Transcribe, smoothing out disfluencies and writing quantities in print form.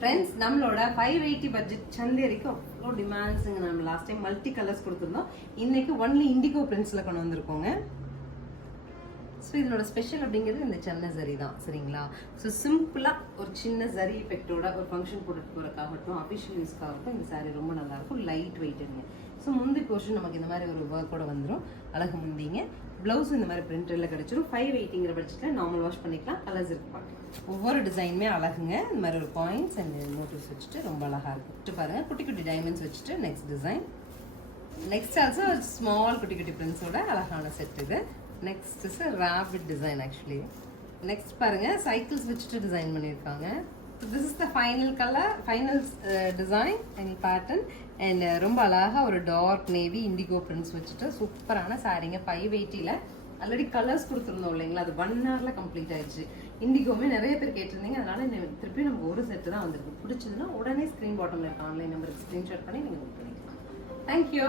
Friends நம்மளோட 580 budget சந்தேரிக்கு அவ்வளோ டிமாண்ட்ஸுங்க. நம்ம லாஸ்ட் டைம் மல்டி கலர்ஸ் கொடுத்துருந்தோம். இன்னைக்கு ஒன்லி இண்டிகோ பிரிண்ட்ஸில் கொண்டு வந்திருக்கோங்க. ஸோ இதனோட ஸ்பெஷல் அப்படிங்கிறது இந்த சின்ன ஜரி தான், சரிங்களா? ஸோ சிம்பிளாக ஒரு சின்ன ஜரி எஃபெக்டோட ஒரு ஃபங்க்ஷன் போட்டுட்டு போகிறக்காகட்டும், அஃபிஷியல் யூஸ்க்காகட்டும் இந்த சாரீ ரொம்ப நல்லாயிருக்கும். லைட் வெயிட்டுங்க. ஸோ முந்தி போர்ஷன் நமக்கு இந்த மாதிரி ஒரு ஒர்க்கோட வந்துடும். அழகு முந்திங்க. ப்ளவுஸ் இந்த மாதிரி பிரிண்டரில் கிடச்சிரும். 580ங்கிற பட்ஜெட்டில் நார்மல் வாஷ் பண்ணிக்கலாம். கலர்ஸ் இருக்கு பார்க்கலாம். ஒவ்வொரு டிசைனுமே அழகுங்க. இந்த மாதிரி ஒரு பாயிண்ட்ஸ் அண்ட் மோட்டிவ்ஸ் வச்சுட்டு ரொம்ப அழகாக இருக்கும். பாருங்கள், குட்டி குட்டி டைமண்ட்ஸ் வச்சுட்டு next design. Next also small குட்டி குட்டி பிரிண்ட்ஸோட அழகான செட் இது. Next is rabbit design. Actually next பாருங்க, சைக்கிள்ஸ் வச்சுட்டு டிசைன் பண்ணியிருக்காங்க. This is the final colour, final design and pattern. And ரொம்ப அழகாக ஒரு டார்க் நேவி இண்டிகோ பிரிண்ட்ஸ் வச்சுட்டு சூப்பரான சாரீங்க. 580ல் ஆல்ரெடி கலர்ஸ் கொடுத்துருந்தோம் இல்லைங்களா, அது 1 ஹவரில் கம்ப்ளீட் ஆயிடுச்சு. இண்டிகோமே நிறைய பேர் கேட்டிருந்தீங்க, அதனால திருப்பி நமக்கு ஒரு செட்டு தான் வந்திருக்கு. பிடிச்சதுன்னா உடனே ஸ்க்ரீன் பாட்டமில் இருக்க ஆன்லைன் நம்பருக்கு ஸ்க்ரீன்ஷாட் பண்ணி நீங்கள் புக் பண்ணிக்கலாம். தேங்க்யூ.